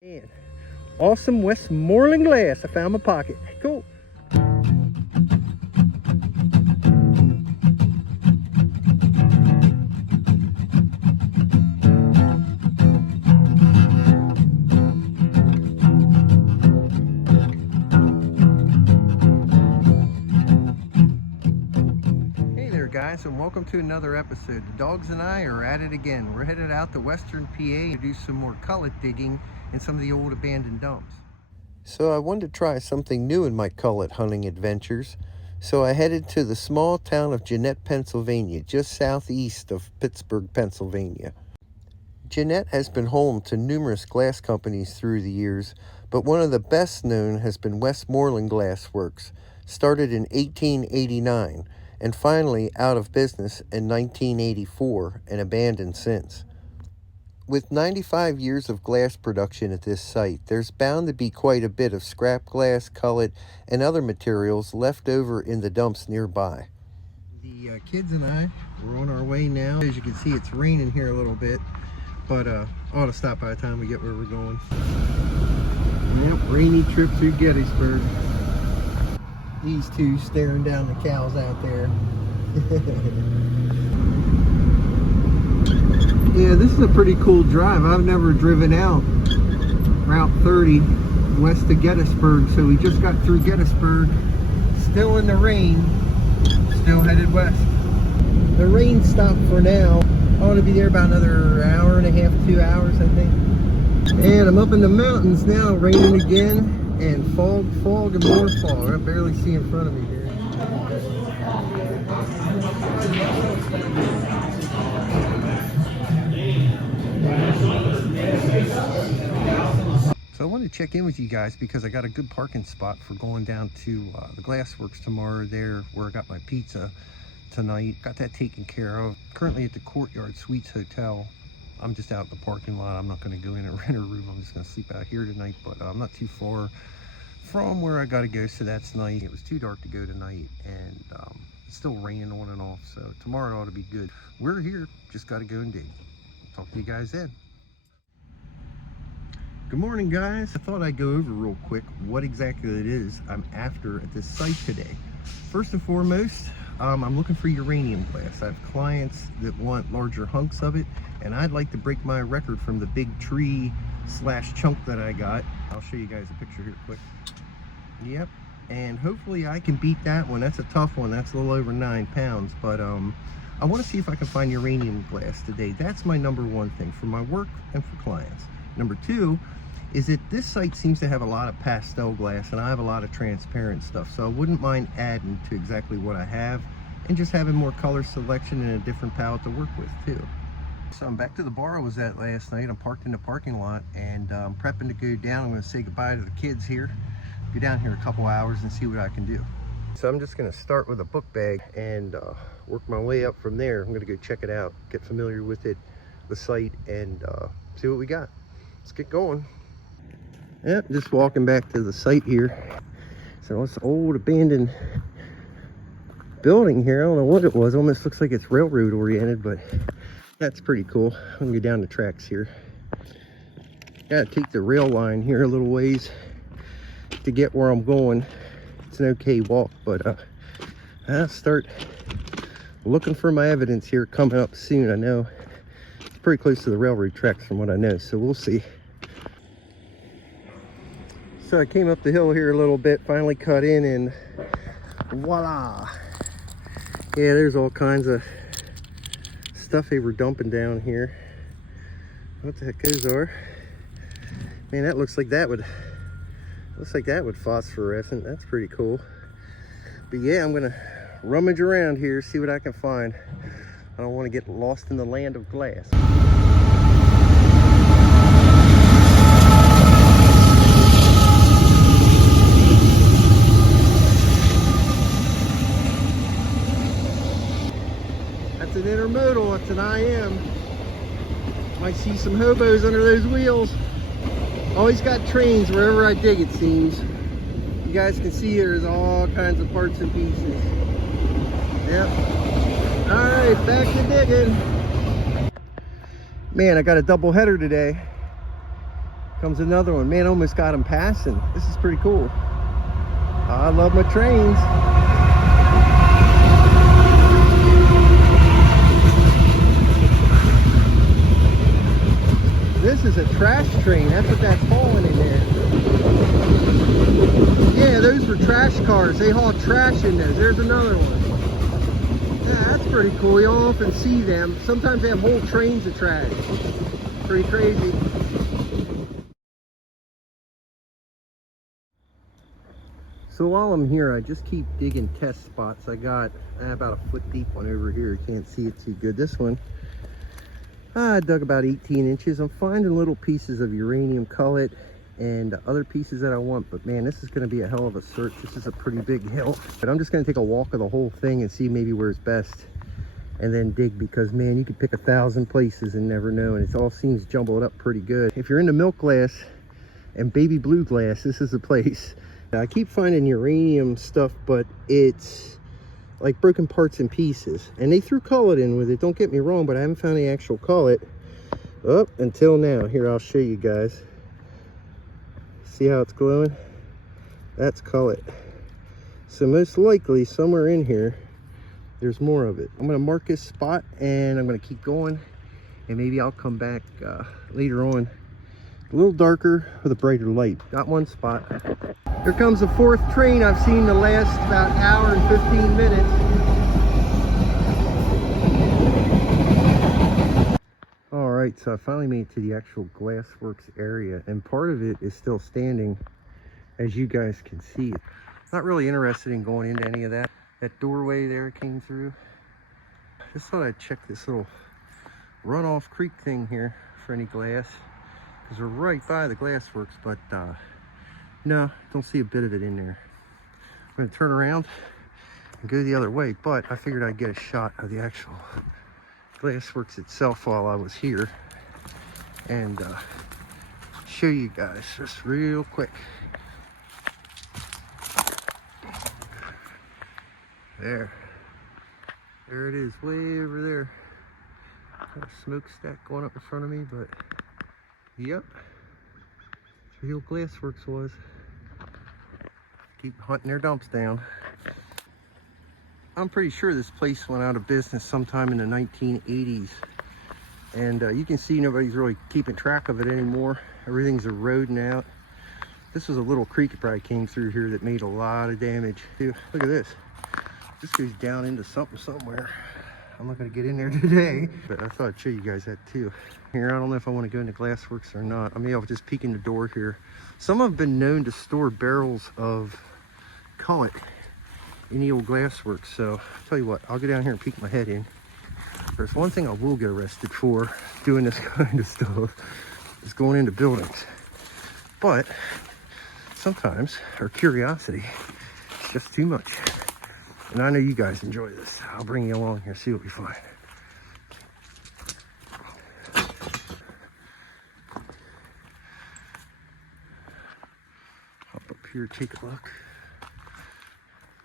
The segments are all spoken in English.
And awesome Westmoreland glass. I found my pocket. Cool. Hey there guys, and welcome to another episode. The dogs and I are at it again. We're headed out to Western PA to do some more cullet digging in some of the old abandoned dumps. So I wanted to try something new in my cullet hunting adventures. So I headed to the small town of Jeannette, Pennsylvania, just southeast of Pittsburgh, Pennsylvania. Jeannette has been home to numerous glass companies through the years, but one of the best known has been Westmoreland Glassworks, started in 1889 and finally out of business in 1984 and abandoned since. With 95 years of glass production at this site, there's bound to be quite a bit of scrap glass, cullet, and other materials left over in the dumps nearby. The kids and I, we're on our way now. As you can see, it's raining here a little bit, but ought to stop by the time we get where we're going. Yep, rainy trip through Gettysburg. These two staring down the cows out there. Yeah, this is a pretty cool drive. I've never driven out Route 30 west of Gettysburg, so we just got through Gettysburg, still in the rain, still headed west. The rain stopped for now. I want to be there about another hour and a half, 2 hours, I think. And I'm up in the mountains now, raining again, and fog, and more fog. I barely see in front of me here. So I wanted to check in with you guys because I got a good parking spot for going down to the Glassworks tomorrow there where I got my pizza tonight. Got that taken care of. Currently at the Courtyard Suites Hotel. I'm just out in the parking lot. I'm not going to go in and rent a room. I'm just going to sleep out here tonight, but I'm not too far from where I got to go, so that's nice. It was too dark to go tonight, and it's still raining on and off, so tomorrow ought to be good. We're here, just got to go and dig. Talk to you guys then. Good morning, guys. I thought I'd go over real quick what exactly it is I'm after at this site today. First and foremost, I'm looking for uranium glass. I have clients that want larger hunks of it, and I'd like to break my record from the big tree / chunk that I got. I'll show you guys a picture here quick. Yep, and hopefully I can beat that one. That's a tough one. That's a little over 9 pounds, but I want to see if I can find uranium glass today. That's my number one thing for my work and for clients. Number two is that this site seems to have a lot of pastel glass, and I have a lot of transparent stuff, so I wouldn't mind adding to exactly what I have and just having more color selection and a different palette to work with too. So I'm back to the bar I was at last night. I'm parked in the parking lot, and I'm prepping to go down. I'm going to say goodbye to the kids here, go down here a couple hours and see what I can do. So I'm just going to start with a book bag and work my way up from there. I'm going to go check it out, get familiar with it, the site, and see what we got. Let's get going. Yep, just walking back to the site here. So it's an old abandoned building here. I don't know what it was. Almost looks like it's railroad oriented, but that's pretty cool. I'm gonna go down the tracks here. Gotta take the rail line here a little ways to get where I'm going. It's an okay walk, but I'll start looking for my evidence here coming up soon. I know it's pretty close to the railroad tracks from what I know, so we'll see. So I came up the hill here a little bit, finally cut in, and voila. Yeah, there's all kinds of stuff they were dumping down here. What the heck those are? Man, that looks like that would phosphorescent. That's pretty cool. But yeah, I'm gonna rummage around here, see what I can find. I don't want to get lost in the land of glass. That's an intermodal, that's an IM. Might see some hobos under those wheels. Always got trains wherever I dig, it seems. You guys can see there's all kinds of parts and pieces. Yep. All right, back to digging. Man, I got a double header today. Comes another one. Man, almost got him passing. This is pretty cool. I love my trains. This is a trash train. That's what that's hauling in there. Yeah, those were trash cars. They haul trash in those. There's another one. Yeah, that's pretty cool. You often see them. Sometimes they have whole trains of trash. Pretty crazy. So while I'm here, I just keep digging test spots. I got about a foot deep one over here. You can't see it too good. This one, I dug about 18 inches. I'm finding little pieces of uranium cullet and other pieces that I want, but man, this is going to be a hell of a search. This is a pretty big hill, but I'm just going to take a walk of the whole thing and see maybe where's best, and then dig, because man, you could pick 1,000 places and never know, and it all seems jumbled up pretty good. If you're into milk glass and baby blue glass, this is the place. I keep finding uranium stuff, but it's like broken parts and pieces, and they threw cullet in with it, don't get me wrong, but I haven't found the actual cullet up until now. Here, I'll show you guys. See how it's glowing? That's cullet. So most likely somewhere in here there's more of it. I'm going to mark this spot and I'm going to keep going, and maybe I'll come back later on a little darker with a brighter light. Got one spot. Here comes the fourth train I've seen the last about hour and 15 minutes. All right, so I finally made it to the actual Glassworks area, and part of it is still standing, as you guys can see. Not really interested in going into any of that. That doorway there came through. Just thought I'd check this little runoff creek thing here for any glass, because we're right by the Glassworks, but no, don't see a bit of it in there. I'm going to turn around and go the other way, but I figured I'd get a shot of the actual Glassworks itself while I was here, and show you guys just real quick. There it is, way over there. Got a smokestack going up in front of me, but yep, that's where the old Glassworks was. Keep hunting their dumps down. I'm pretty sure this place went out of business sometime in the 1980s, and you can see nobody's really keeping track of it anymore. Everything's eroding out. This was a little creek that probably came through here that made a lot of damage. Dude, look at this. This goes down into something somewhere. I'm not going to get in there today, but I thought I'd show you guys that too. Here, I don't know if I want to go into Glassworks or not. I may have just peek in the door here. Some have been known to store barrels of cullet in the old Glassworks, so I'll tell you what, I'll go down here and peek my head in. There's one thing I will get arrested for doing this kind of stuff, is going into buildings. But sometimes our curiosity is just too much. And I know you guys enjoy this. I'll bring you along here, see what we find. Hop up here, take a look.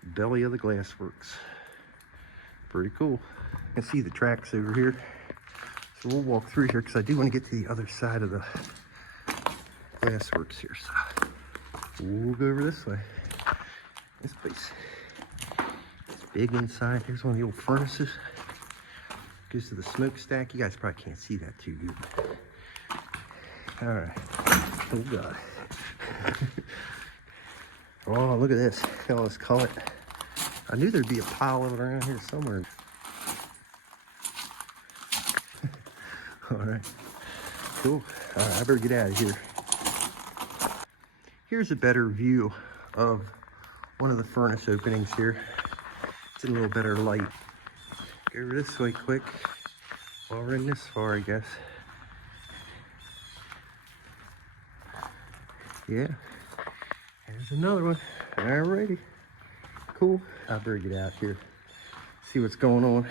Belly of the Glassworks. Pretty cool. You can see the tracks over here. So we'll walk through here because I do want to get to the other side of the Glassworks here. So we'll go over this way. This place. Big inside. Here's one of the old furnaces. Goes to the smokestack. You guys probably can't see that too good. All right. Oh God. Oh, look at this. Look at all this cullet. I knew there'd be a pile of it around here somewhere. All right. Cool. All right, I better get out of here. Here's a better view of one of the furnace openings here. A little better light. Go over this way quick while we're in this far, I guess. Yeah, there's another one. Alrighty, cool. I better get out here, see what's going on.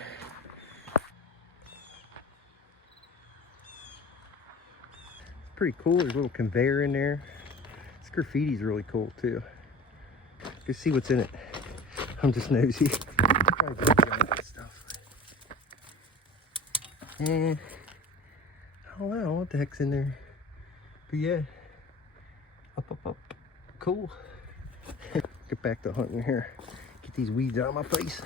It's pretty cool. There's a little conveyor in there. This graffiti's really cool too. Just see what's in it. I'm just nosy. Stuff. And I don't know what the heck's in there, but yeah, Up, up, up. Cool. Get back to hunting here. Get these weeds out of my face.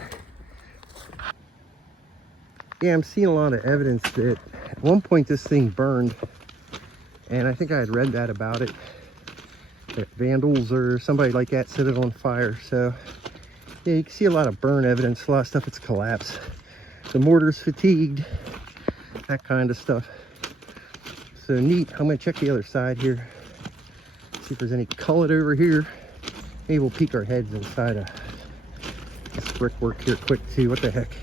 Yeah, I'm seeing a lot of evidence that at one point this thing burned. And I think I had read that about it. That vandals or somebody like that set it on fire. So yeah, you can see a lot of burn evidence, a lot of stuff that's collapsed. The mortar's fatigued, that kind of stuff. So neat. I'm gonna check the other side here. See if there's any cullet over here. Maybe we'll peek our heads inside of this brickwork here quick too. What the heck?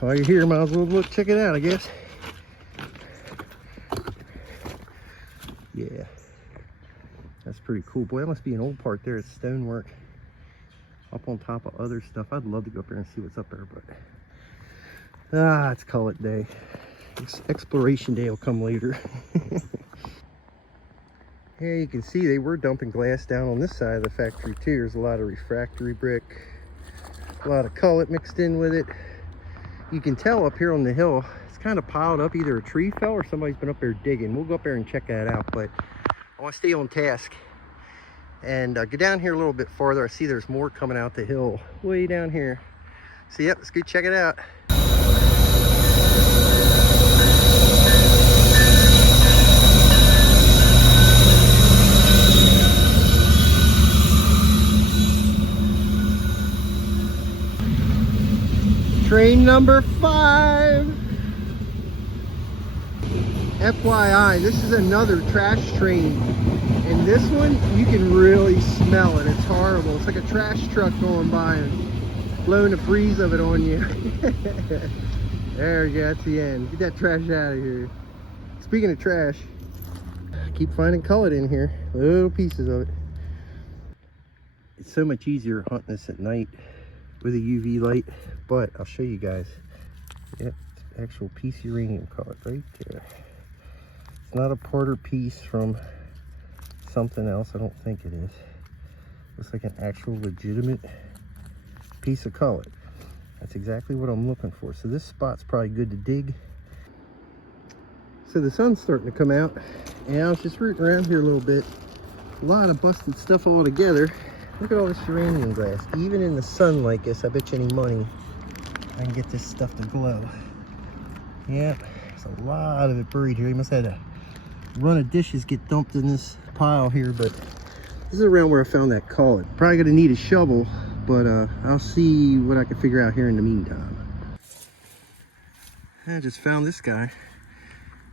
While you're here, might as well look, check it out, I guess. Yeah, that's pretty cool. Boy, that must be an old part there. It's stonework up on top of other stuff. I'd love to go up there and see what's up there, but it's cullet day. Exploration day will come later. Yeah, you can see they were dumping glass down on this side of the factory too. There's a lot of refractory brick, a lot of cullet mixed in with it. You can tell up here on the hill, it's kind of piled up. Either a tree fell or somebody's been up there digging. We'll go up there and check that out, but I want to stay on task and go down here a little bit farther. I see there's more coming out the hill way down here. So yep, let's go check it out. Train number 5. FYI, this is another trash train. And this one, you can really smell it. It's horrible. It's like a trash truck going by and blowing the breeze of it on you. There you go, that's the end. Get that trash out of here. Speaking of trash, I keep finding cullet in here. Little pieces of it. It's so much easier hunting this at night with a UV light, but I'll show you guys. Yep, actual piece of uranium cullet right there. It's not a Porter piece from something else. I don't think it is. Looks like an actual legitimate piece of cullet. That's exactly what I'm looking for. So this spot's probably good to dig. So the sun's starting to come out, and I was just rooting around here a little bit. A lot of busted stuff all together. Look at all this uranium glass. Even in the sun like this, I bet you any money I can get this stuff to glow. Yeah, there's a lot of it buried here. You must have had a run of dishes get dumped in this pile here, but this is around where I found that cullet. Probably gonna need a shovel, but I'll see what I can figure out here in the meantime. I just found this guy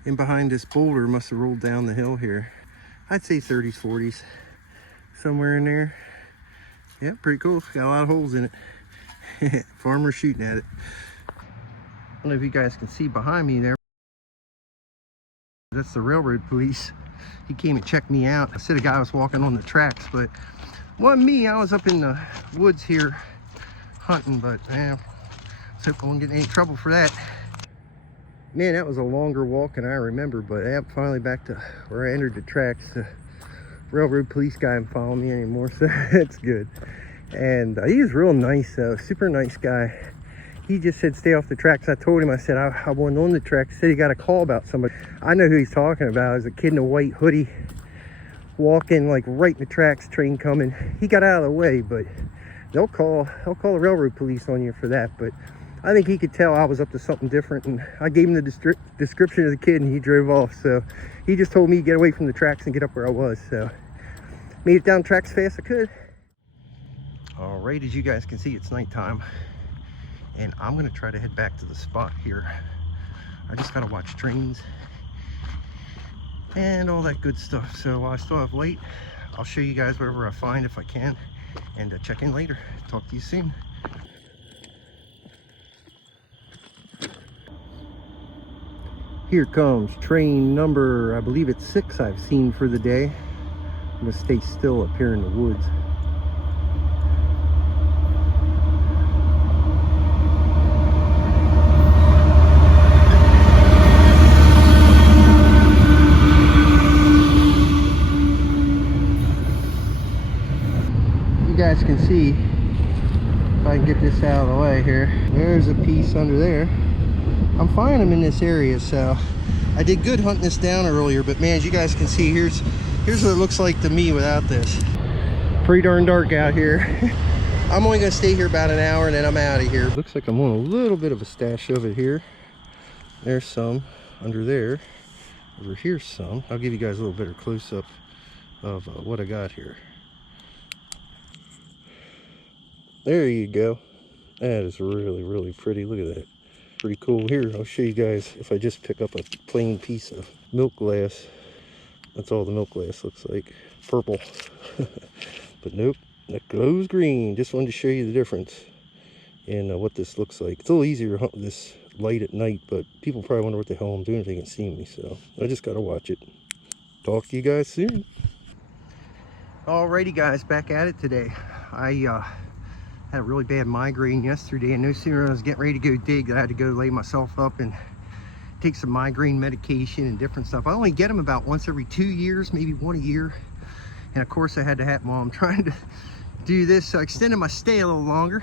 in behind this boulder. Must have rolled down the hill here. I'd say 30s, 40s, somewhere in there. Yeah, pretty cool. Got a lot of holes in it. Farmer shooting at it. I don't know if you guys can see behind me there. That's the railroad police. He came and checked me out. I said a guy was walking on the tracks, but wasn't me. I was up in the woods here hunting, but let's hope I won't get in any trouble for that. Man, that was a longer walk than I remember, but I'm finally back to where I entered the tracks. Railroad police guy ain't following me anymore, so that's good. And he was real nice though, super nice guy. He just said stay off the tracks. I told him, I said I wasn't on the tracks. He said he got a call about somebody. I know who he's talking about. It was a kid in a white hoodie walking like right in the tracks, train coming. He got out of the way, but they'll call the railroad police on you for that. But I think he could tell I was up to something different, and I gave him the description of the kid, and he drove off. So he just told me to get away from the tracks and get up where I was. So made it down tracks fast I could. All right, as you guys can see, it's nighttime, and I'm gonna try to head back to the spot here. I just gotta watch trains and all that good stuff. So while I still have light, I'll show you guys whatever I find if I can, and check in later. Talk to you soon. Here comes train number, I believe it's 6 I've seen for the day. I'm gonna stay still up here in the woods. You guys can see, if I can get this out of the way here, there's a piece under there. I'm finding them in this area, so I did good hunting this down earlier, but man, as you guys can see, here's Here's what it looks like to me without this. Pretty darn dark out here. I'm only gonna stay here about an hour and then I'm out of here. Looks like I'm on a little bit of a stash of it here. There's some under there. Over here's some. I'll give you guys a little better close-up of what I got here. There you go. That is really, really pretty. Look at that. Pretty cool. Here, I'll show you guys if I just pick up a plain piece of milk glass. That's all the milk glass looks like. Purple. But nope, that glows green. Just wanted to show you the difference in what this looks like. It's a little easier to hunt with this light at night, but people probably wonder what the hell I'm doing if they can see me, so I just gotta watch it. Talk to you guys soon. Alrighty guys, back at it today. I had a really bad migraine yesterday, and no sooner than I was getting ready to go dig than I had to go lay myself up and take some migraine medication and different stuff. I only get them about once every 2 years, maybe one a year. And of course I had to have while I'm trying to do this, so I extended my stay a little longer.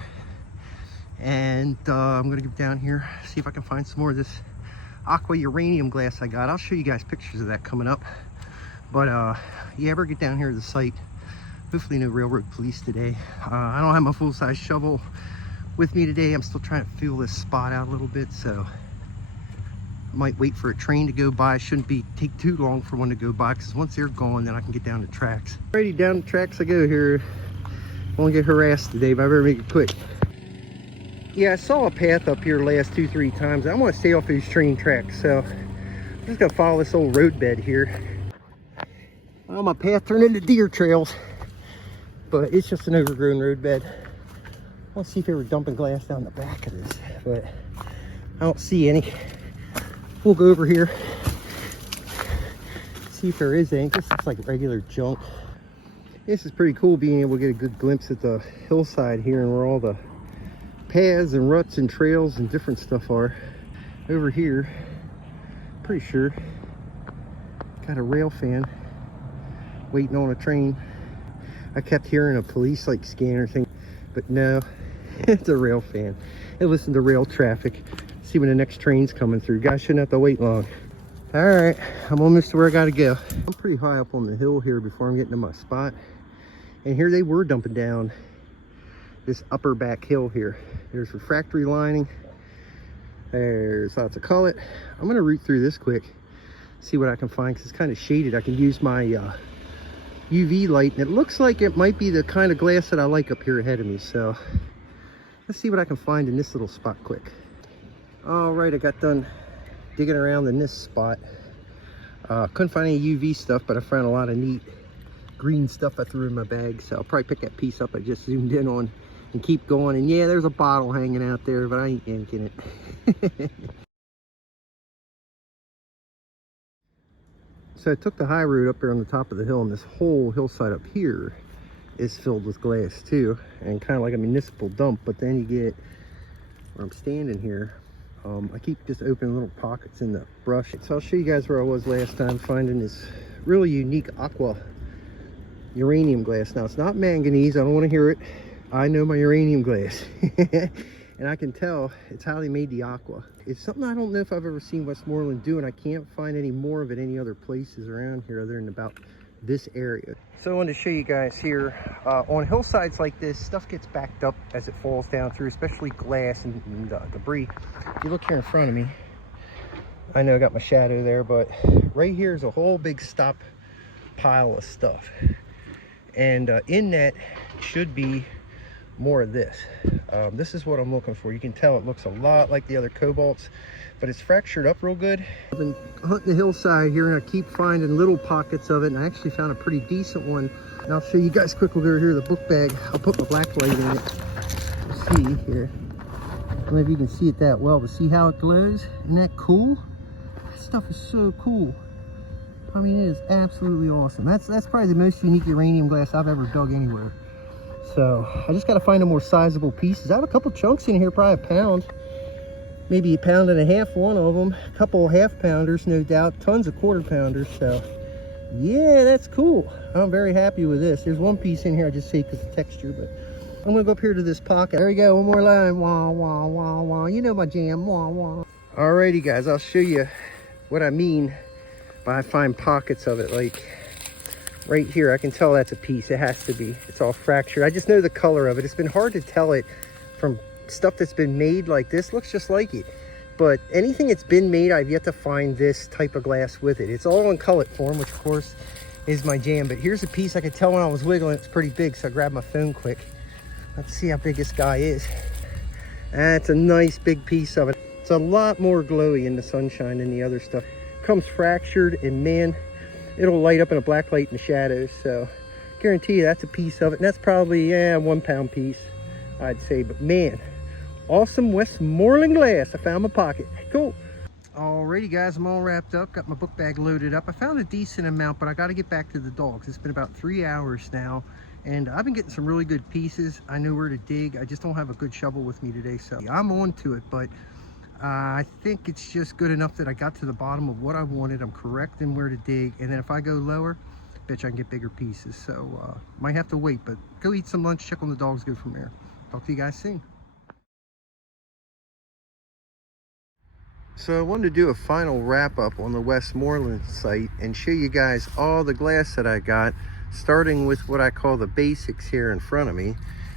And I'm gonna get down here, see if I can find some more of this aqua uranium glass I got. I'll show you guys pictures of that coming up. But yeah, I better get down here to the site. Hopefully no railroad police today. I don't have my full-size shovel with me today. I'm still trying to feel this spot out a little bit, so I might wait for a train to go by. It shouldn't take too long for one to go by, because once they're gone, then I can get down the tracks. Alrighty, down the tracks I go here. I won't get harassed today, but I better make it quick. Yeah, I saw a path up here the last 2-3 times. I want to stay off these train tracks, so I'm just gonna follow this old road bed here. Well, my path turned into deer trails, but it's just an overgrown road bed. Let's see if they were dumping glass down the back of this, but I don't see any. We'll go over here, see if there is any. This looks like regular junk. This is pretty cool, being able to get a good glimpse at the hillside here and where all the paths and ruts and trails and different stuff are. Over here, pretty sure, got a rail fan waiting on a train. I kept hearing a police like scanner thing, but no, it's a rail fan. It listens to rail traffic, see when the next train's coming through. Guys shouldn't have to wait long. All right, I'm almost to where I gotta go. I'm pretty high up on the hill here before I'm getting to my spot, and here they were dumping down this upper back hill here. There's refractory lining, there's lots of cullet. I'm gonna root through this quick, see what I can find, because it's kind of shaded. I can use my UV light, and it looks like it might be the kind of glass that I like up here ahead of me. So let's see what I can find in this little spot quick. All right, I got done digging around in this spot. Couldn't find any UV stuff, but I found a lot of neat green stuff I threw in my bag, so I'll probably pick that piece up I just zoomed in on and keep going. And yeah, there's a bottle hanging out there, but I ain't yanking it. So I took the high road up here on the top of the hill, and this whole hillside up here is filled with glass too, and kind of like a municipal dump. But then you get where I'm standing here, I keep just opening little pockets in the brush. So I'll show you guys where I was last time, finding this really unique aqua uranium glass. Now, it's not manganese, I don't want to hear it. I know my uranium glass. And I can tell it's how they made the aqua. It's something I don't know if I've ever seen Westmoreland do, and I can't find any more of it any other places around here other than about this area. So I wanted to show you guys here, on hillsides like this, stuff gets backed up as it falls down through, especially glass and debris. If you look here in front of me, I know I got my shadow there, but right here is a whole big stop pile of stuff. And in that should be more of this. This is what I'm looking for. You can tell it looks a lot like the other cobalts, but it's fractured up real good. I've been hunting the hillside here, and I keep finding little pockets of it, and I actually found a pretty decent one. And I'll show you guys quick. We'll go here, the book bag. I'll put my black light in it. See here. I don't know if you can see it that well, but see how it glows? Isn't that cool? That stuff is so cool. I mean, it is absolutely awesome. That's probably the most unique uranium glass I've ever dug anywhere. So I just got to find a more sizable pieces. I have a couple chunks in here, probably a pound, maybe 1.5 pounds, one of them. A couple half-pounders, no doubt. Tons of quarter-pounders. So yeah, that's cool. I'm very happy with this. There's one piece in here I just saved because of texture, but I'm gonna go up here to this pocket. There we go. One more line. Wah wah wah wah. You know my jam. Wah wah. Alrighty, guys. I'll show you what I mean by I find pockets of it. Like Right here, I can tell that's a piece. It has to be. It's all fractured. I just know the color of it. It's been hard to tell it from stuff that's been made like this. Looks just like it. But anything that's been made, I've yet to find this type of glass with it. It's all in cullet form, which of course is my jam. But here's a piece I could tell when I was wiggling. It's pretty big, so I grabbed my phone quick. Let's see how big this guy is. That's a nice big piece of it. It's a lot more glowy in the sunshine than the other stuff. Comes fractured, and man, it'll light up in a black light in the shadows. So guarantee you that's a piece of it, and that's probably 1 pound piece, I'd say. But man, awesome Westmoreland glass. I found my pocket. Cool. Alrighty guys, I'm all wrapped up, got my book bag loaded up. I found a decent amount, but I got to get back to the dogs. It's been about 3 hours now, and I've been getting some really good pieces. I know where to dig. I just don't have a good shovel with me today, so I'm on to it. But I think it's just good enough that I got to the bottom of what I wanted. I'm correct in where to dig, and then if I go lower, bet you I can get bigger pieces. So might have to wait, but go eat some lunch, check on the dogs, go from there. Talk to you guys soon. So I wanted to do a final wrap up on the Westmoreland site and show you guys all the glass that I got, starting with what I call the basics here in front of me.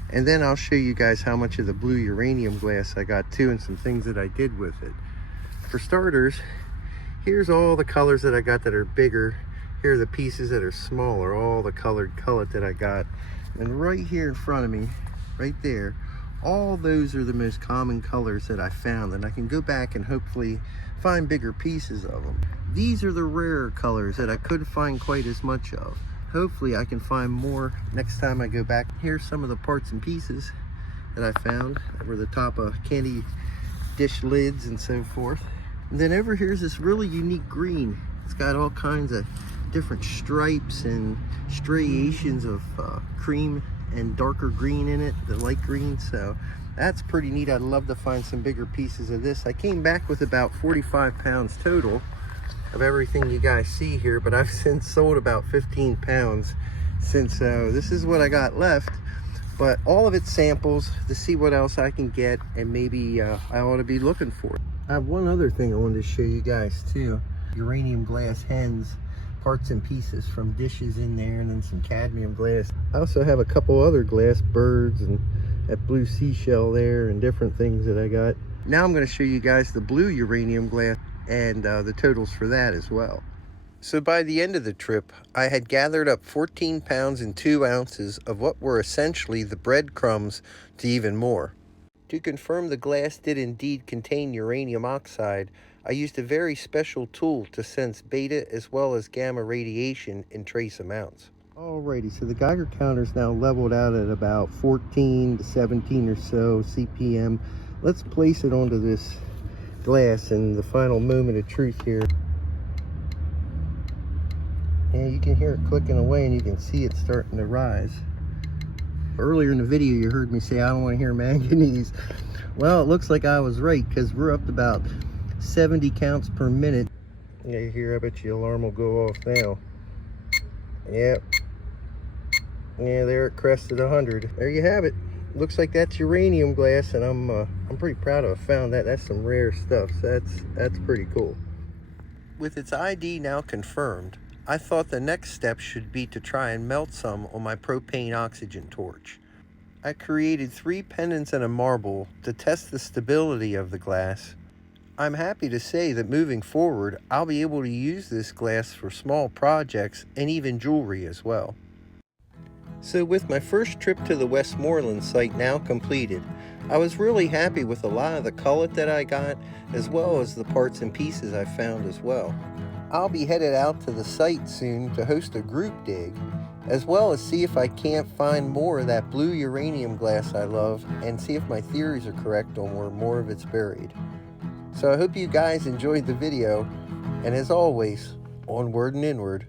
And then I'll show you guys how much of the blue uranium glass I got too, and some things that I did with it. For starters, here's all the colors that I got that are bigger. Here are the pieces that are smaller, all the colored cullet that I got. And right here in front of me, right there, all those are the most common colors that I found, and I can go back and hopefully find bigger pieces of them. These are the rarer colors that I couldn't find quite as much of. Hopefully I can find more next time I go back. Here's some of the parts and pieces that I found that were the top of candy dish lids and so forth. And then over here's this really unique green. It's got all kinds of different stripes and striations of cream and darker green in it, the light green. So that's pretty neat. I'd love to find some bigger pieces of this. I came back with about 45 pounds total of everything you guys see here, but I've since sold about 15 pounds since. This is what I got left, but all of it's samples to see what else I can get, and maybe I ought to be looking for it. I have one other thing I wanted to show you guys too. Uranium glass hens, parts and pieces from dishes in there, and then some cadmium glass. I also have a couple other glass birds and that blue seashell there and different things that I got. Now I'm going to show you guys the blue uranium glass and the totals for that as well. So by the end of the trip, I had gathered up 14 pounds and 2 ounces of what were essentially the breadcrumbs to even more. To confirm the glass did indeed contain uranium oxide, I used a very special tool to sense beta as well as gamma radiation in trace amounts. Alrighty, so the Geiger counter is now leveled out at about 14 to 17 or so CPM. Let's place it onto this glass in the final moment of truth here. And you can hear it clicking away, and you can see it starting to rise. Earlier in the video you heard me say I don't want to hear manganese. Well, it looks like I was right, because we're up to about 70 counts per minute. Yeah, you hear, I bet your alarm will go off now. Yep. Yeah, there it crested 100. There you have it. Looks like that's uranium glass, and I'm pretty proud of it. I found that. That's some rare stuff. So that's pretty cool. With its ID now confirmed, I thought the next step should be to try and melt some on my propane oxygen torch. I created 3 pendants and a marble to test the stability of the glass. I'm happy to say that moving forward, I'll be able to use this glass for small projects and even jewelry as well. So with my first trip to the Westmoreland site now completed, I was really happy with a lot of the cullet that I got, as well as the parts and pieces I found as well. I'll be headed out to the site soon to host a group dig, as well as see if I can't find more of that blue uranium glass I love, and see if my theories are correct on where more of it's buried. So I hope you guys enjoyed the video, and as always, onward and inward.